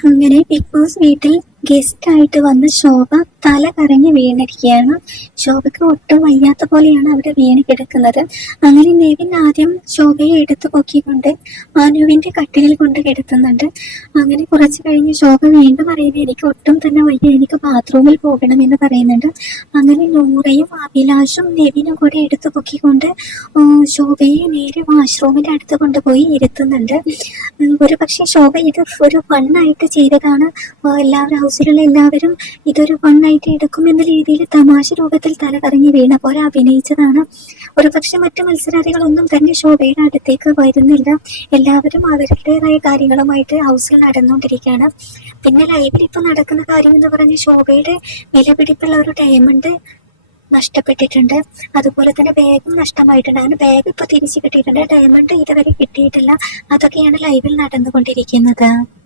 അങ്ങനെ big boss വീട്ടിൽ guest ആയിട്ട് വന്ന ശോഭ തല കറങ്ങി വീണിരിക്കുകയാണ്. ശോഭയ്ക്ക് ഒട്ടും വയ്യാത്ത പോലെയാണ് അവിടെ വീണ് കിടക്കുന്നത്. അങ്ങനെ നെവിൻ ആദ്യം ശോഭയെ എടുത്തു പൊക്കിക്കൊണ്ട് മനുവിന്റെ കട്ടിലിൽ കൊണ്ട് കിടത്തുന്നുണ്ട്. അങ്ങനെ കുറച്ച് കഴിഞ്ഞ് ശോഭ വീണ്ടും പറയുന്നത് എനിക്ക് ഒട്ടും തന്നെ വയ്യ എനിക്ക് ബാത്റൂമിൽ പോകണം എന്ന് പറയുന്നുണ്ട്. അങ്ങനെ നൂറയും അഭിലാഷും നെവിനും കൂടെ എടുത്തു പൊക്കിക്കൊണ്ട് ശോഭയെ നേരെ വാഷ്റൂമിന്റെ അടുത്ത് കൊണ്ടുപോയി ഇരുത്തുന്നുണ്ട്. ഒരു പക്ഷേ ശോഭ ഇത് ഒരു ഫണ്ണായിട്ട് ചെയ്തതാണ്. എല്ലാവരും ഹൗസിലുള്ള എല്ലാവരും ഇതൊരു ഫണ്ണായിട്ട് എടുക്കുമെന്ന രീതിയിൽ തമാശ രൂപത്തിൽ തല കറങ്ങി വീണ പോലെ അഭിനയിച്ചതാണ്. ഒരുപക്ഷെ മറ്റു മത്സരാർത്ഥികളൊന്നും തന്നെ ശോഭയുടെ അടുത്തേക്ക് വരുന്നില്ല. എല്ലാവരും അവരുടേതായ കാര്യങ്ങളുമായിട്ട് ഹൗസിൽ നടന്നുകൊണ്ടിരിക്കുകയാണ്. പിന്നെ ലൈവിൽ ഇപ്പൊ നടക്കുന്ന കാര്യം എന്ന് പറഞ്ഞ ശോഭയുടെ വിലപിടിപ്പുള്ള ഒരു ഡയമണ്ട് നഷ്ടപ്പെട്ടിട്ടുണ്ട്. അതുപോലെ തന്നെ ബാഗും നഷ്ടമായിട്ടുണ്ട്. അങ്ങനെ ബാഗ് ഇപ്പൊ തിരിച്ചു കിട്ടിയിട്ടുണ്ട്. ഡയമണ്ട് ഇതുവരെ കിട്ടിയിട്ടില്ല. അതൊക്കെയാണ് ലൈവിൽ നടന്നുകൊണ്ടിരിക്കുന്നത്.